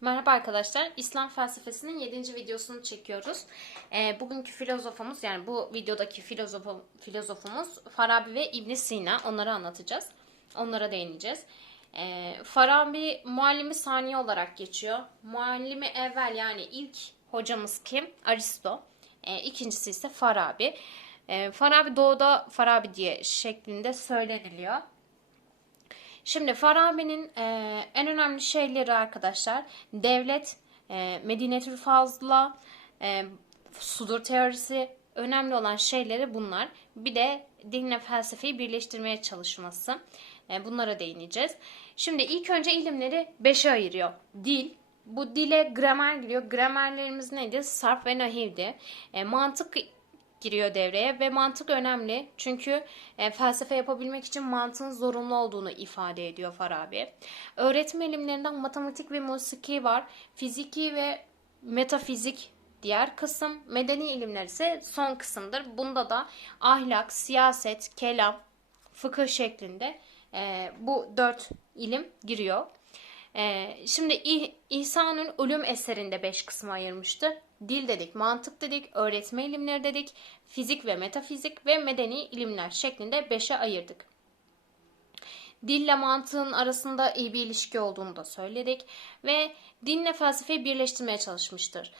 Merhaba arkadaşlar. İslam felsefesinin 7. videosunu çekiyoruz. Ee, bugünkü filozofumuz yani bu videodaki filozofu, filozofumuz Farabi ve İbn Sina. Onları anlatacağız. Onlara değineceğiz. Ee, Farabi muallimi saniye olarak geçiyor. Muallimi evvel yani ilk hocamız kim? Aristo. Ee, ikincisi ise Farabi. Ee, Farabi doğuda Farabi diye şeklinde söyleniliyor. Şimdi Farabi'nin e, en önemli şeyleri arkadaşlar devlet, e, Medinetül Fazla, e, sudur teorisi önemli olan şeyleri bunlar. Bir de dinle felsefeyi birleştirmeye çalışması. E, bunlara değineceğiz. Şimdi ilk önce ilimleri beşe ayırıyor. Dil, bu dile gramer giriyor. Gramerlerimiz neydi? Sarf ve nahivdi. E, mantık giriyor devreye ve mantık önemli. Çünkü e, felsefe yapabilmek için mantığın zorunlu olduğunu ifade ediyor Farabi. Öğretim ilimlerinden matematik ve musiki var. Fiziki ve metafizik diğer kısım. Medeni ilimler ise son kısımdır. Bunda da ahlak, siyaset, kelam, fıkıh şeklinde e, bu dört ilim giriyor. E, şimdi İh- İhsan'ın ölüm eserinde beş kısma ayırmıştı. Dil dedik, mantık dedik, öğretme ilimleri dedik, fizik ve metafizik ve medeni ilimler şeklinde beşe ayırdık. Dille mantığın arasında iyi bir ilişki olduğunu da söyledik ve dinle felsefeyi birleştirmeye çalışmıştır.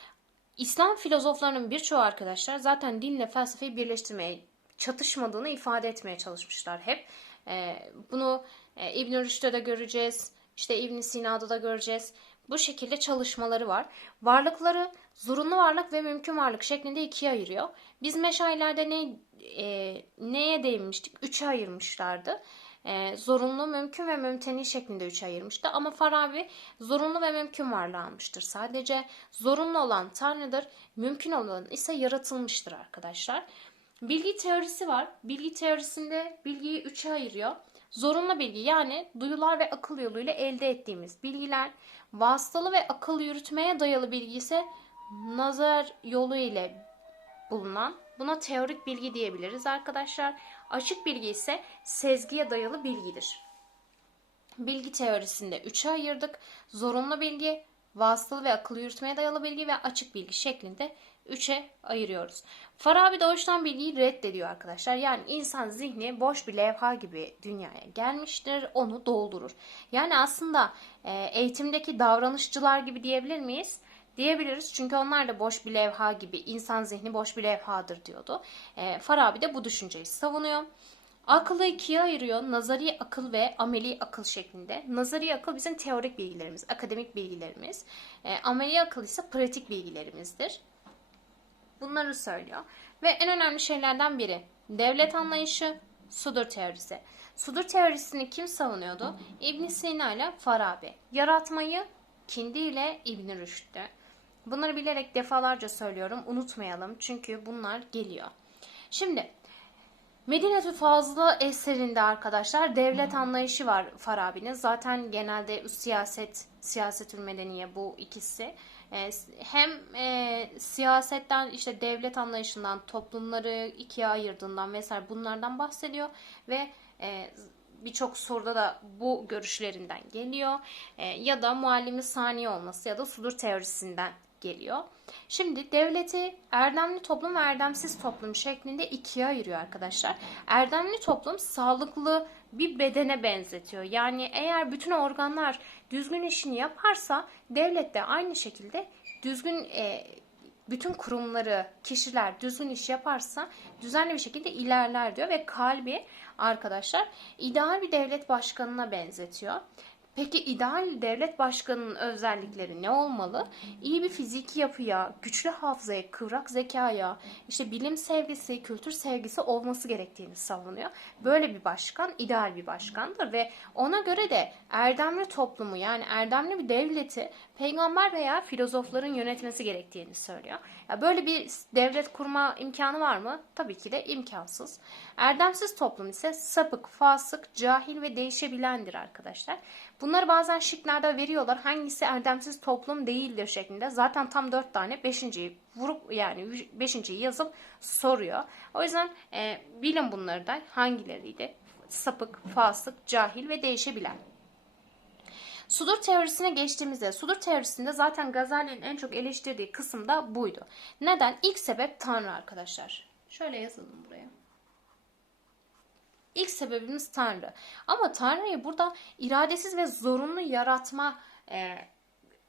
İslam filozoflarının birçoğu arkadaşlar zaten dinle felsefeyi birleştirmeye çatışmadığını ifade etmeye çalışmışlar hep. Ee, bunu e, İbn Rüşd'de de göreceğiz. İşte İbn Sina'da da göreceğiz. Bu şekilde çalışmaları var. Varlıkları zorunlu varlık ve mümkün varlık şeklinde ikiye ayırıyor. Biz meşailerde ne e, neye değinmiştik? Üçe ayırmışlardı. E, zorunlu, mümkün ve mümteni şeklinde üçe ayırmıştı. Ama Farabi zorunlu ve mümkün varlığı almıştır. Sadece zorunlu olan Tanrı'dır, mümkün olan ise yaratılmıştır arkadaşlar. Bilgi teorisi var. Bilgi teorisinde bilgiyi üçe ayırıyor. Zorunlu bilgi yani duyular ve akıl yoluyla elde ettiğimiz bilgiler, vasıtalı ve akıl yürütmeye dayalı bilgi ise nazar yolu ile bulunan buna teorik bilgi diyebiliriz arkadaşlar. Açık bilgi ise sezgiye dayalı bilgidir. Bilgi teorisinde üçe ayırdık. Zorunlu bilgi, vasıtalı ve akıl yürütmeye dayalı bilgi ve açık bilgi şeklinde üçe ayırıyoruz. Farabi doğuştan bilgiyi reddediyor arkadaşlar. Yani insan zihni boş bir levha gibi dünyaya gelmiştir. Onu doldurur. Yani aslında e, eğitimdeki davranışçılar gibi diyebilir miyiz? Diyebiliriz çünkü onlar da boş bir levha gibi insan zihni boş bir levhadır diyordu. E, Farabi de bu düşünceyi savunuyor. Akıllı ikiye ayırıyor. Nazari akıl ve ameli akıl şeklinde. Nazari akıl bizim teorik bilgilerimiz, akademik bilgilerimiz. E, ameli akıl ise pratik bilgilerimizdir. Bunları söylüyor. Ve en önemli şeylerden biri devlet anlayışı, sudur teorisi. Sudur teorisini kim savunuyordu? İbn Sina ile Farabi. Yaratmayı Kindi ile İbn Rüşd'tü. Bunları bilerek defalarca söylüyorum. Unutmayalım çünkü bunlar geliyor. Şimdi Medinetü Fazlı eserinde arkadaşlar devlet anlayışı var Farabi'nin. Zaten genelde siyaset, siyasetül medeniye bu ikisi. Ee, hem e, siyasetten işte devlet anlayışından toplumları ikiye ayırdığından vesaire bunlardan bahsediyor ve e, birçok soruda da bu görüşlerinden geliyor. E, ya da muallimi saniye olması ya da sudur teorisinden geliyor. Şimdi devleti erdemli toplum ve erdemsiz toplum şeklinde ikiye ayırıyor arkadaşlar. Erdemli toplum sağlıklı bir bedene benzetiyor. Yani eğer bütün organlar düzgün işini yaparsa devlet de aynı şekilde düzgün e, bütün kurumları, kişiler düzgün iş yaparsa düzenli bir şekilde ilerler diyor ve kalbi arkadaşlar ideal bir devlet başkanına benzetiyor. Peki ideal devlet başkanının özellikleri ne olmalı? İyi bir fiziki yapıya, güçlü hafızaya, kıvrak zekaya, işte bilim sevgisi, kültür sevgisi olması gerektiğini savunuyor. Böyle bir başkan ideal bir başkandır ve ona göre de erdemli toplumu yani erdemli bir devleti peygamber veya filozofların yönetmesi gerektiğini söylüyor. Ya böyle bir devlet kurma imkanı var mı? Tabii ki de imkansız. Erdemsiz toplum ise sapık, fasık, cahil ve değişebilendir arkadaşlar. Bunları bazen şıklarda veriyorlar. Hangisi erdemsiz toplum değildir şeklinde. Zaten tam dört tane beşinciyi vurup yani beşinciyi yazıp soruyor. O yüzden e, bilin bunları da hangileriydi? Sapık, fasık, cahil ve değişebilen. Sudur teorisine geçtiğimizde, sudur teorisinde zaten Gazali'nin en çok eleştirdiği kısım da buydu. Neden? İlk sebep Tanrı arkadaşlar. Şöyle yazalım buraya. İlk sebebimiz Tanrı. Ama Tanrı'yı burada iradesiz ve zorunlu yaratma e,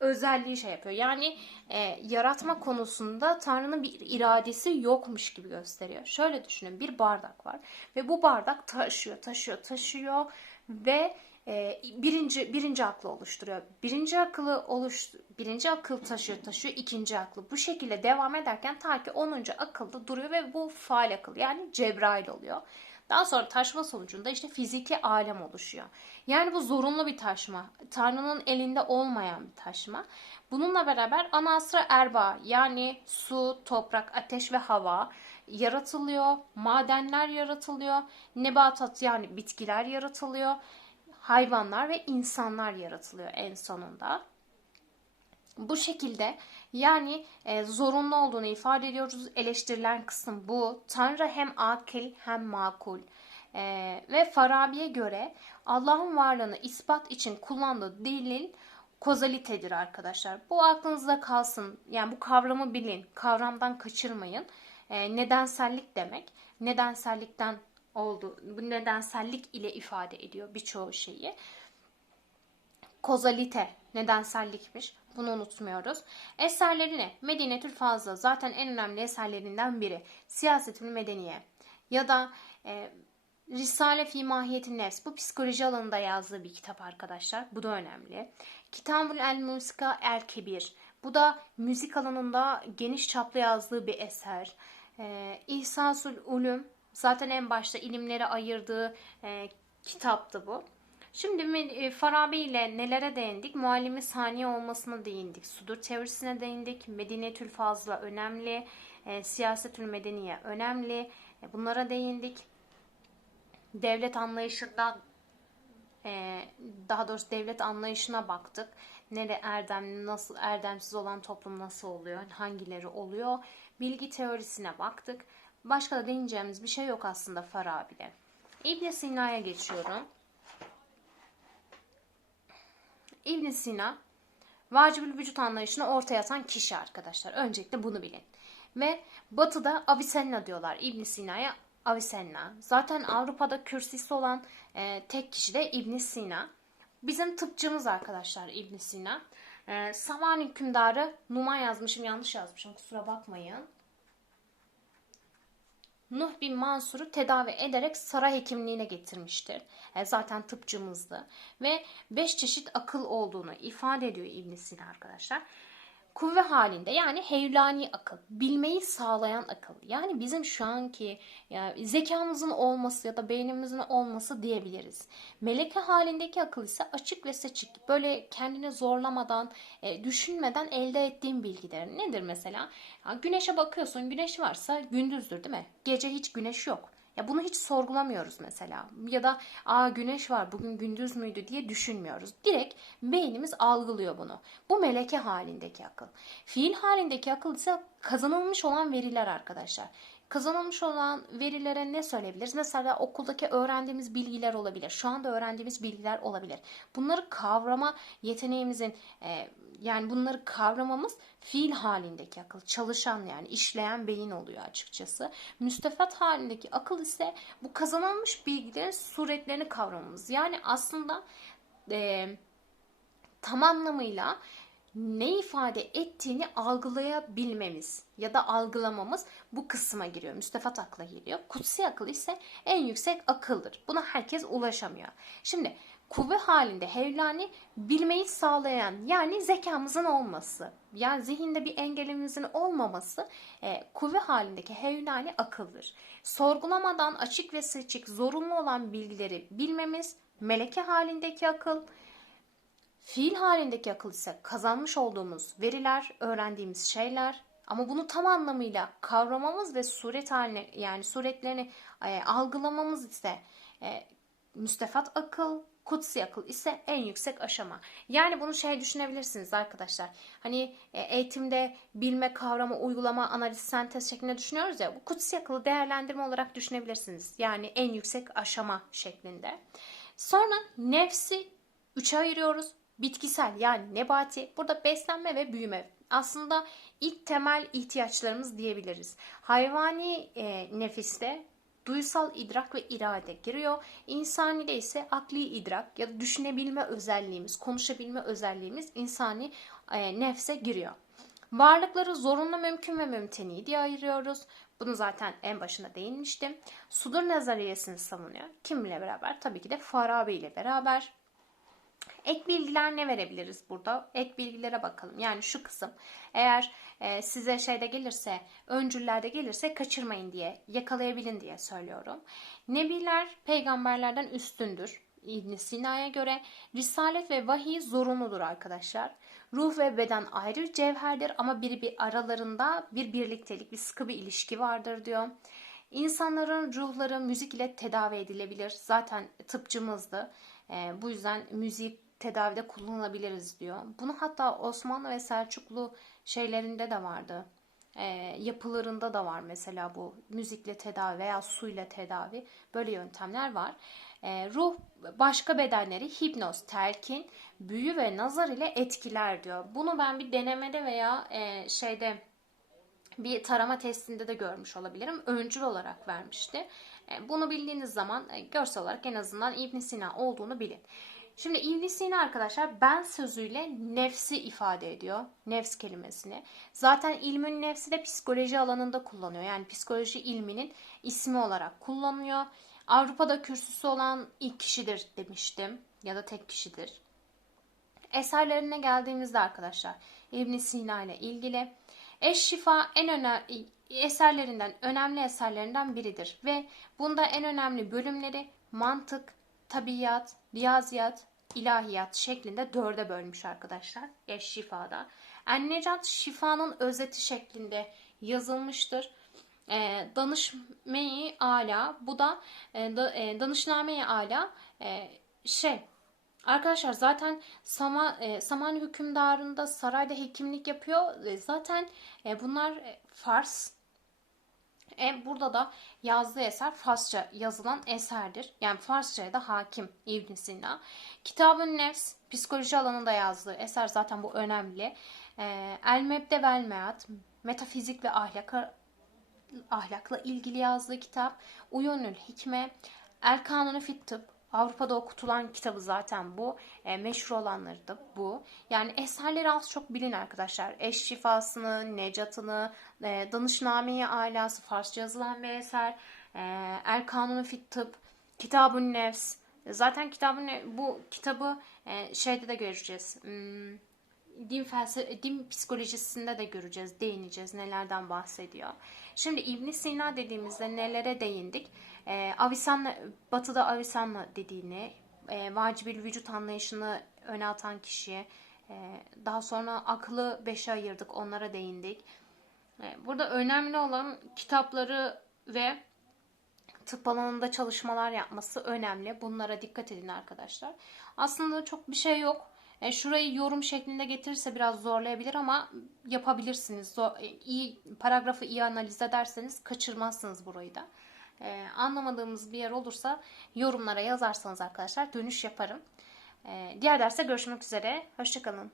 özelliği şey yapıyor. Yani e, yaratma konusunda Tanrı'nın bir iradesi yokmuş gibi gösteriyor. Şöyle düşünün bir bardak var ve bu bardak taşıyor, taşıyor, taşıyor ve e, birinci birinci aklı oluşturuyor. Birinci akıllı oluş birinci akıl taşıyor, taşıyor ikinci aklı. Bu şekilde devam ederken ta ki 10. akılda duruyor ve bu faal akıl yani Cebrail oluyor. Daha sonra taşma sonucunda işte fiziki alem oluşuyor. Yani bu zorunlu bir taşma. Tanrı'nın elinde olmayan bir taşma. Bununla beraber anasra erba yani su, toprak, ateş ve hava yaratılıyor. Madenler yaratılıyor. Nebatat yani bitkiler yaratılıyor. Hayvanlar ve insanlar yaratılıyor en sonunda. Bu şekilde yani e, zorunlu olduğunu ifade ediyoruz. Eleştirilen kısım bu. Tanrı hem akil hem makul. E, ve Farabi'ye göre Allah'ın varlığını ispat için kullandığı delil kozalitedir arkadaşlar. Bu aklınızda kalsın. Yani bu kavramı bilin. Kavramdan kaçırmayın. E, nedensellik demek. Nedensellikten oldu. Bu nedensellik ile ifade ediyor birçoğu şeyi. Kozalite nedensellikmiş. Bunu unutmuyoruz. Eserleri ne? Medinetül Fazla zaten en önemli eserlerinden biri. Siyasetül Medeniye ya da e, Risale fi Mahiyetin Nefs. Bu psikoloji alanında yazdığı bir kitap arkadaşlar. Bu da önemli. Kitabul el Musika el Kebir. Bu da müzik alanında geniş çaplı yazdığı bir eser. E, İhsasul Ulum. Zaten en başta ilimleri ayırdığı e, kitaptı bu. Şimdi e, Farabi ile nelere değindik? Muallimi saniye olmasına değindik. Sudur teorisine değindik. Medinetül Fazla önemli. E, siyasetül Medeniye önemli. E, bunlara değindik. Devlet anlayışından e, daha doğrusu devlet anlayışına baktık. Nere erdemli, nasıl erdemsiz olan toplum nasıl oluyor? Hangileri oluyor? Bilgi teorisine baktık. Başka da değineceğimiz bir şey yok aslında Farabi'de. İbn Sina'ya geçiyorum. İbn Sina vacibül vücut anlayışını ortaya atan kişi arkadaşlar. Öncelikle bunu bilin. Ve batıda Avicenna diyorlar İbn Sina'ya Avicenna. Zaten Avrupa'da kürsüsü olan e, tek kişi de İbn Sina. Bizim tıpçımız arkadaşlar İbn Sina. E, Saman hükümdarı Numan yazmışım yanlış yazmışım kusura bakmayın. Nuh bin Mansur'u tedavi ederek saray hekimliğine getirmiştir. E, zaten tıpçımızdı. Ve beş çeşit akıl olduğunu ifade ediyor İbn Sina arkadaşlar. Kuvve halinde yani hevlani akıl, bilmeyi sağlayan akıl. Yani bizim şu anki yani zekamızın olması ya da beynimizin olması diyebiliriz. Meleke halindeki akıl ise açık ve seçik. Böyle kendini zorlamadan, e, düşünmeden elde ettiğin bilgiler. Nedir mesela? Güneşe bakıyorsun, güneş varsa gündüzdür değil mi? Gece hiç güneş yok. Ya bunu hiç sorgulamıyoruz mesela. Ya da aa güneş var bugün gündüz müydü diye düşünmüyoruz. Direkt beynimiz algılıyor bunu. Bu meleke halindeki akıl. Fiil halindeki akıl ise kazanılmış olan veriler arkadaşlar. Kazanılmış olan verilere ne söyleyebiliriz? Mesela okuldaki öğrendiğimiz bilgiler olabilir. Şu anda öğrendiğimiz bilgiler olabilir. Bunları kavrama yeteneğimizin e, yani bunları kavramamız fiil halindeki akıl. Çalışan yani işleyen beyin oluyor açıkçası. Müstefat halindeki akıl ise bu kazanılmış bilgilerin suretlerini kavramamız. Yani aslında e, tam anlamıyla ne ifade ettiğini algılayabilmemiz ya da algılamamız bu kısma giriyor. Müstefat akla giriyor. Kutsi akıl ise en yüksek akıldır. Buna herkes ulaşamıyor. Şimdi kuvve halinde hevlani bilmeyi sağlayan yani zekamızın olması yani zihinde bir engelimizin olmaması e, kuvve halindeki hevlani akıldır. Sorgulamadan açık ve seçik zorunlu olan bilgileri bilmemiz meleke halindeki akıl. Fiil halindeki akıl ise kazanmış olduğumuz veriler, öğrendiğimiz şeyler ama bunu tam anlamıyla kavramamız ve suret haline yani suretlerini e, algılamamız ise e, müstefat akıl, kutsi akıl ise en yüksek aşama. Yani bunu şey düşünebilirsiniz arkadaşlar. Hani e, eğitimde bilme, kavrama, uygulama, analiz, sentez şeklinde düşünüyoruz ya. Bu kutsi akıllı değerlendirme olarak düşünebilirsiniz. Yani en yüksek aşama şeklinde. Sonra nefsi üçe ayırıyoruz. bitkisel yani nebati. Burada beslenme ve büyüme. Aslında ilk temel ihtiyaçlarımız diyebiliriz. Hayvani e, nefiste duysal idrak ve irade giriyor. İnsani de ise akli idrak ya da düşünebilme özelliğimiz, konuşabilme özelliğimiz insani e, nefse giriyor. Varlıkları zorunlu mümkün ve mümteni diye ayırıyoruz. Bunu zaten en başında değinmiştim. Sudur nazariyesini savunuyor. Kimle beraber? Tabii ki de Farabi ile beraber. Ek bilgiler ne verebiliriz burada? Ek bilgilere bakalım. Yani şu kısım eğer e, size şeyde gelirse, öncüllerde gelirse kaçırmayın diye, yakalayabilin diye söylüyorum. Nebiler peygamberlerden üstündür. İbn Sina'ya göre risalet ve vahiy zorunludur arkadaşlar. Ruh ve beden ayrı cevherdir ama biri bir aralarında bir birliktelik, bir sıkı bir ilişki vardır diyor. İnsanların ruhları müzik ile tedavi edilebilir. Zaten tıpçımızdı. Ee, bu yüzden müzik tedavide kullanılabiliriz diyor. Bunu hatta Osmanlı ve Selçuklu şeylerinde de vardı. Ee, yapılarında da var mesela bu müzikle tedavi veya suyla tedavi. Böyle yöntemler var. Ee, ruh başka bedenleri hipnoz, telkin, büyü ve nazar ile etkiler diyor. Bunu ben bir denemede veya e, şeyde bir tarama testinde de görmüş olabilirim. Öncül olarak vermişti. E, Bunu bildiğiniz zaman e, görsel olarak en azından ibn Sina olduğunu bilin. Şimdi ibn Sina arkadaşlar ben sözüyle nefsi ifade ediyor. Nefs kelimesini. Zaten ilmin nefsi de psikoloji alanında kullanıyor. Yani psikoloji ilminin ismi olarak kullanıyor. Avrupa'da kürsüsü olan ilk kişidir demiştim. Ya da tek kişidir. Eserlerine geldiğimizde arkadaşlar ibn Sina ile ilgili Eş Şifa en önemli eserlerinden önemli eserlerinden biridir ve bunda en önemli bölümleri mantık, tabiat, riyaziyat, ilahiyat şeklinde dörde bölmüş arkadaşlar. Eş Şifa'da. En-Necat şifanın özeti şeklinde yazılmıştır. E, Danışmeyi Ala bu da e, da, e, Danışname-i Ala e, şey Arkadaşlar zaten Sama, e, Saman hükümdarında sarayda hekimlik yapıyor. E, zaten e, bunlar e, Fars. E, burada da yazdığı eser Farsça yazılan eserdir. Yani Farsça'ya da hakim İbn Sina. Kitabın Nefs psikoloji alanında yazdığı eser zaten bu önemli. E, El Mebde vel Meat metafizik ve ahlak ahlakla ilgili yazdığı kitap. Uyunül Hikme El Kanunu Fit Tıp Avrupa'da okutulan kitabı zaten bu. E, meşhur olanları da bu. Yani eserleri az çok bilin arkadaşlar. Eş şifasını, Necat'ını, e, Danışname-i Alası Farsça yazılan bir eser. E, El Kanunu Fit Tıp, Kitabun Nefs. Zaten kitabın bu kitabı e, şeyde de göreceğiz. Hmm, din felsefe, din psikolojisinde de göreceğiz, değineceğiz nelerden bahsediyor. Şimdi İbn Sina dediğimizde nelere değindik? E, Avicenna, Batı'da Avicenna dediğini, e, vacibil vücut anlayışını öne atan kişi, e, daha sonra aklı beşe ayırdık, onlara değindik. E, burada önemli olan kitapları ve tıp alanında çalışmalar yapması önemli. Bunlara dikkat edin arkadaşlar. Aslında çok bir şey yok. E, şurayı yorum şeklinde getirirse biraz zorlayabilir ama yapabilirsiniz. Zor, e, iyi paragrafı iyi analiz ederseniz kaçırmazsınız burayı da. E, anlamadığımız bir yer olursa yorumlara yazarsanız arkadaşlar dönüş yaparım. E, diğer derste görüşmek üzere. Hoşçakalın.